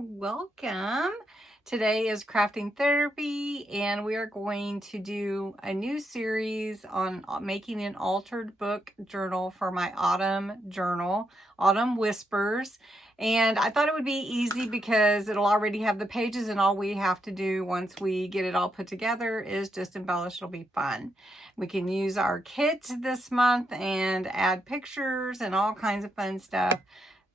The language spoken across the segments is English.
Welcome. Today is crafting therapy, and we are going to do a new series on making an altered book journal for my autumn journal, Autumn Whispers. And I thought it would be easy because it'll already have the pages, and all we have to do once we get it all put together is just embellish. It'll be fun. We can use our kit this month and add pictures and all kinds of fun stuff.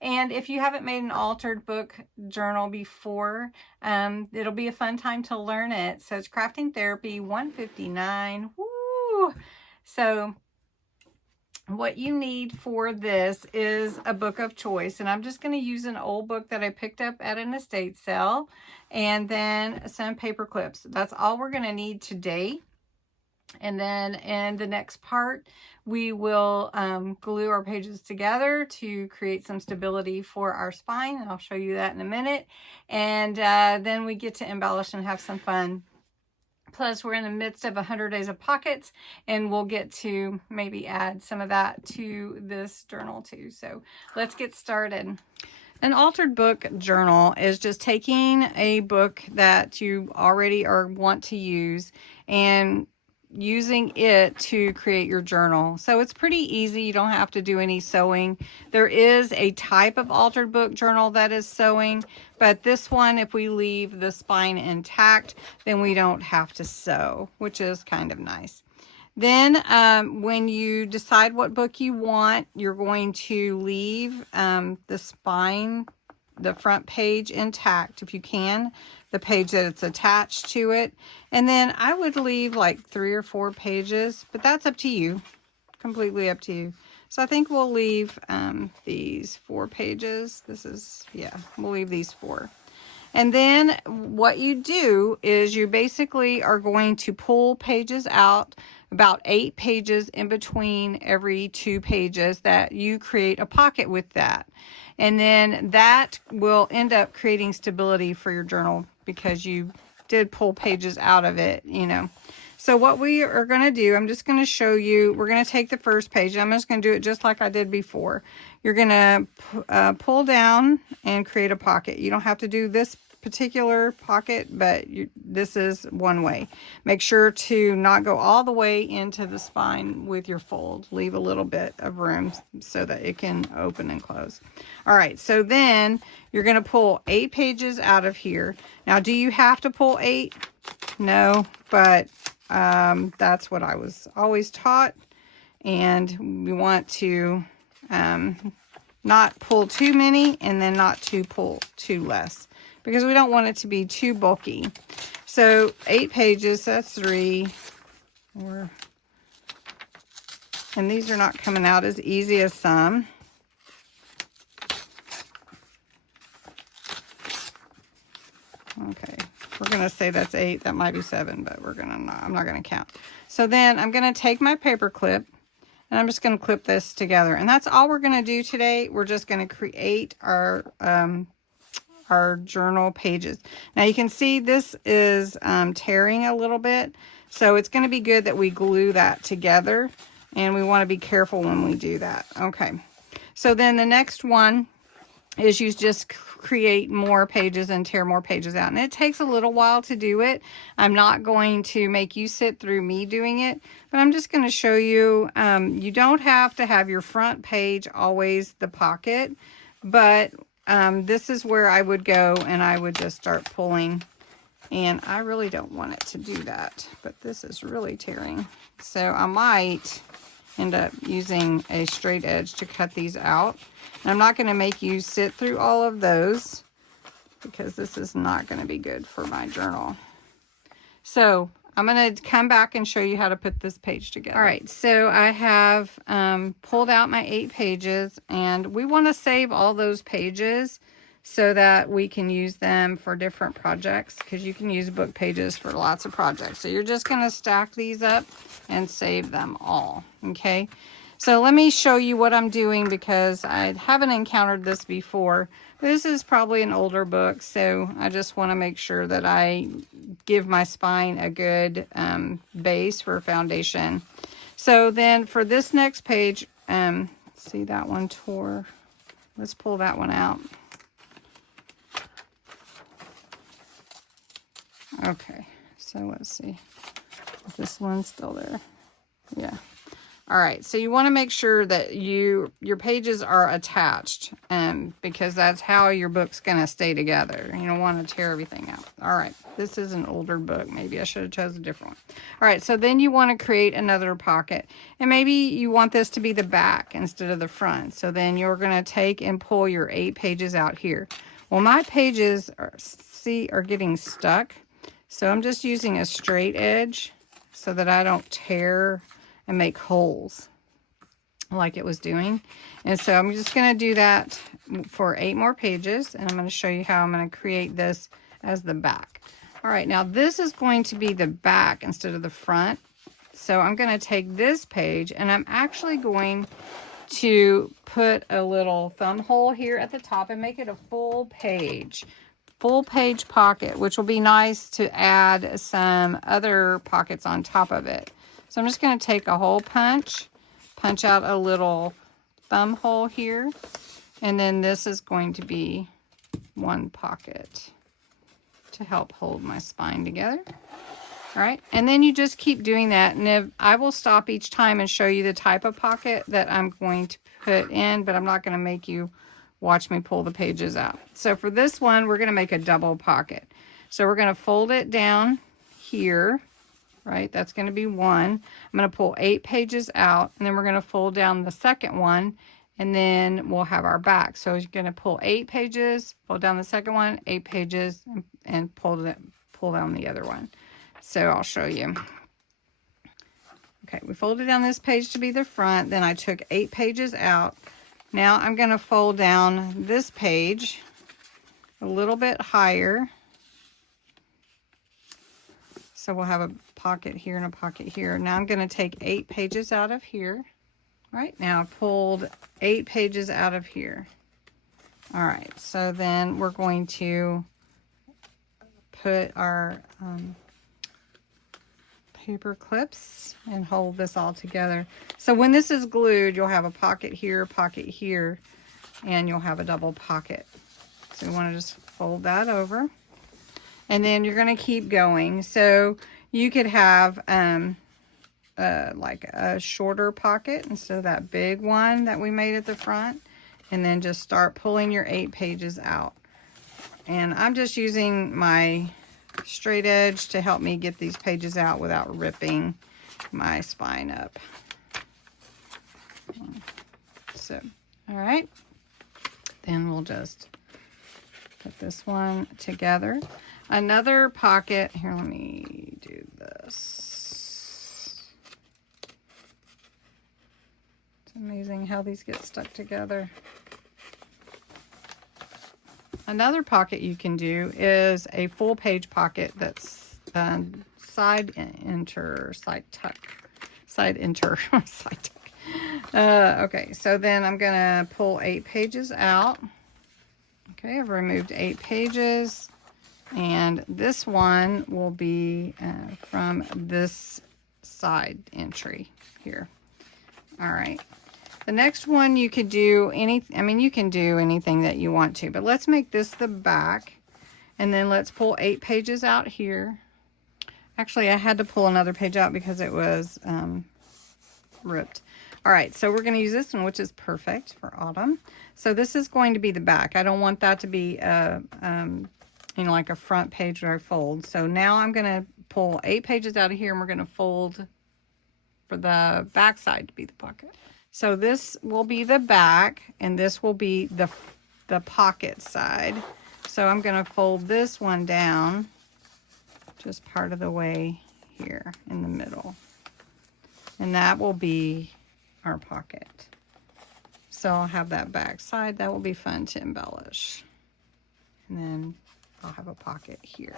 And if you haven't made an altered book journal before, it'll be a fun time to learn it. So it's Crafting Therapy 159. Woo! So what you need for this is a book of choice. And I'm just going to use an old book that I picked up at an estate sale. And then some paper clips. That's all we're going to need today. And then in the next part, we will glue our pages together to create some stability for our spine. And I'll show you that in a minute. And then we get to embellish and have some fun. Plus, we're in the midst of 100 days of pockets, and we'll get to maybe add some of that to this journal too. So let's get started. An altered book journal is just taking a book that you already want to use and using it to create your journal. So it's pretty easy. You don't have to do any sewing. There is a type of altered book journal that is sewing, but this one, if we leave the spine intact, then we don't have to sew, which is kind of nice. Then when you decide what book you want, you're going to leave the spine, the front page intact if you can, the page that it's attached to it. And then I would leave like 3 or 4 pages, but that's up to you, completely up to you. So I think we'll leave these 4 pages. We'll leave these 4. And then what you do is you basically are going to pull pages out, about 8 pages in between every 2 pages, that you create a pocket with that. And then that will end up creating stability for your journal because you did pull pages out of it, you know. So what we are going to do, I'm just going to show you, we're going to take the first page. I'm just going to do it just like I did before. You're going to pull down and create a pocket. You don't have to do this particular pocket, but this is one way. Make sure to not go all the way into the spine with your fold. Leave a little bit of room so that it can open and close. All right, so then you're going to pull 8 pages out of here. Now, do you have to pull 8? No, but that's what I was always taught. And we want to not pull too many and then not to pull too less, because we don't want it to be too bulky. So 8 pages, that's 3, 4, and these are not coming out as easy as some. Okay, we're gonna say that's 8, that might be 7, but I'm not gonna count. So then I'm gonna take my paper clip and I'm just gonna clip this together. And that's all we're gonna do today. We're just gonna create our journal pages. Now you can see this is tearing a little bit, so it's going to be good that we glue that together, and we want to be careful when we do that. Okay, so then the next one is you just create more pages and tear more pages out, and it takes a little while to do it. I'm not going to make you sit through me doing it, but I'm just going to show you. You don't have to have your front page always the pocket, but this is where I would go and I would just start pulling, and I really don't want it to do that, but this is really tearing. So I might end up using a straight edge to cut these out. And I'm not going to make you sit through all of those because this is not going to be good for my journal. So I'm going to come back and show you how to put this page together. All right, so I have pulled out my 8 pages, and we want to save all those pages so that we can use them for different projects, because you can use book pages for lots of projects. So you're just going to stack these up and save them all, okay? So let me show you what I'm doing, because I haven't encountered this before. This is probably an older book, so I just want to make sure that I give my spine a good base for a foundation. So then for this next page, see that one tore. Let's pull that one out. Okay, so let's see. This one's still there. Yeah. All right, so you want to make sure that your pages are attached, because that's how your book's going to stay together. You don't want to tear everything out. All right, this is an older book. Maybe I should have chosen a different one. All right, so then you want to create another pocket, and maybe you want this to be the back instead of the front. So then you're going to take and pull your 8 pages out here. Well, my pages are getting stuck, so I'm just using a straight edge so that I don't tear and make holes like it was doing. And so I'm just going to do that for 8 more pages, and I'm going to show you how I'm going to create this as the back. All right, now this is going to be the back instead of the front. So I'm going to take this page, and I'm actually going to put a little thumb hole here at the top and make it a full page pocket, which will be nice to add some other pockets on top of it. So I'm just going to take a hole punch out a little thumb hole here, and then this is going to be one pocket to help hold my spine together. All right, and then you just keep doing that, and I will stop each time and show you the type of pocket that I'm going to put in, but I'm not going to make you watch me pull the pages out. So for this one, we're going to make a double pocket. So we're going to fold it down here. Right, that's going to be 1. I'm going to pull 8 pages out, and then we're going to fold down the second one, and then we'll have our back. So you're going to pull 8 pages, fold down the second one, 8 pages, and pull down the other one. So I'll show you. Okay, we folded down this page to be the front, then I took 8 pages out. Now I'm going to fold down this page a little bit higher. So we'll have a pocket here and a pocket here. Now I'm going to take 8 pages out of here. Right now I've pulled 8 pages out of here. All right, so then we're going to put our paper clips and hold this all together. So when this is glued, you'll have a pocket here, and you'll have a double pocket. So we want to just fold that over. And then you're going to keep going. So you could have like a shorter pocket instead of that big one that we made at the front. And then just start pulling your 8 pages out. And I'm just using my straight edge to help me get these pages out without ripping my spine up. So, all right. Then we'll just put this one together. Another pocket, here, let me do this. It's amazing how these get stuck together. Another pocket you can do is a full page pocket that's side tuck. Okay, so then I'm gonna pull 8 pages out. Okay, I've removed 8 pages. And this one will be from this side entry here. All right. The next one you could do you can do anything that you want to, but let's make this the back. And then let's pull 8 pages out here. Actually, I had to pull another page out because it was ripped. All right, so we're going to use this one, which is perfect for autumn. So this is going to be the back. I don't want that to be like a front page where I fold. So now I'm going to pull 8 pages out of here, and we're going to fold for the back side to be the pocket. So this will be the back, and this will be the pocket side. So I'm going to fold this one down just part of the way here in the middle. And that will be our pocket. So I'll have that back side. That will be fun to embellish. And then I'll have a pocket here.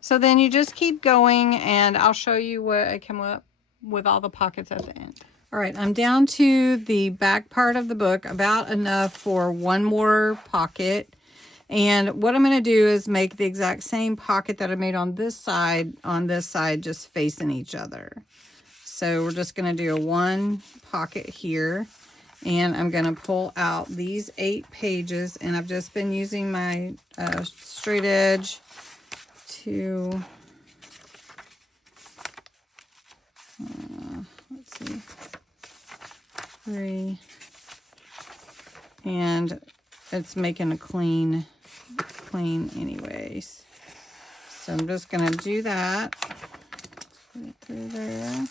So then you just keep going, and I'll show you what I come up with all the pockets at the end. All right, I'm down to the back part of the book, about enough for one more pocket. And what I'm going to do is make the exact same pocket that I made on this side, just facing each other. So we're just going to do a 1 pocket here. And I'm going to pull out these 8 pages, and I've just been using my straight edge 2, let's see, 3, and it's making a clean anyways. So I'm just going to do that. Put it through there.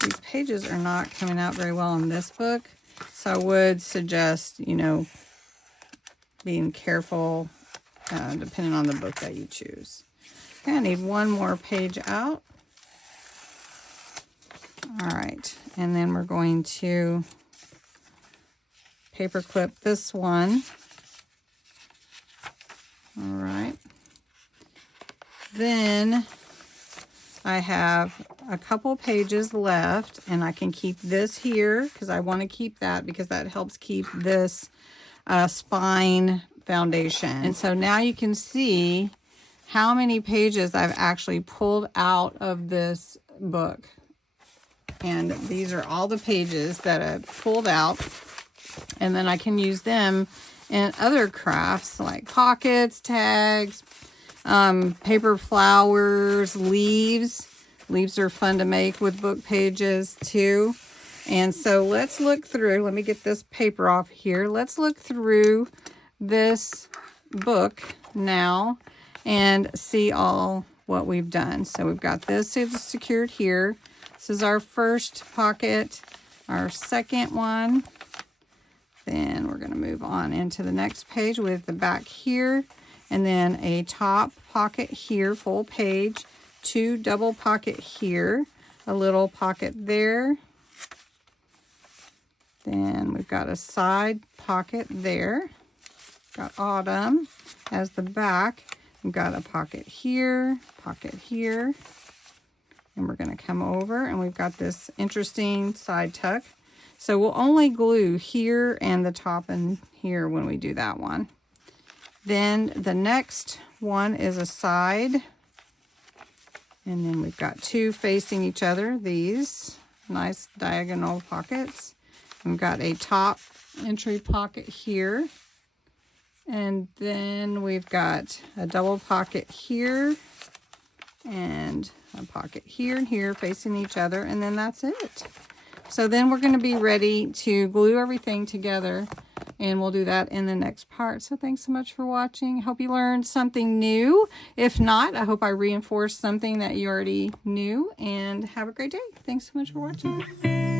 These pages are not coming out very well in this book, so I would suggest, you know, being careful depending on the book that you choose. Okay, I need one more page out. All right, and then we're going to paper clip this one. All right. Then I have a couple pages left, and I can keep this here because I want to keep that because that helps keep this spine foundation. And so now you can see how many pages I've actually pulled out of this book. And these are all the pages that I pulled out, and then I can use them in other crafts like pockets, tags, paper flowers, leaves. Leaves are fun to make with book pages too. And so let's look through, let me get this paper off here. Let's look through this book now and see all what we've done. So we've got this secured here. This is our first pocket, our second one. Then we're going to move on into the next page with the back here, and then a top pocket here, full page, 2 double pocket here, a little pocket there. Then we've got a side pocket there. Got autumn as the back. We've got a pocket here, and we're going to come over, and we've got this interesting side tuck. So we'll only glue here and the top and here when we do that one. Then the next one is a side. And then we've got 2 facing each other, these nice diagonal pockets. We've got a top entry pocket here. And then we've got a double pocket here and a pocket here and here facing each other. And then that's it. So then we're going to be ready to glue everything together, and we'll do that in the next part. So thanks so much for watching. Hope you learned something new. If not, I hope I reinforced something that you already knew, and have a great day. Thanks so much for watching.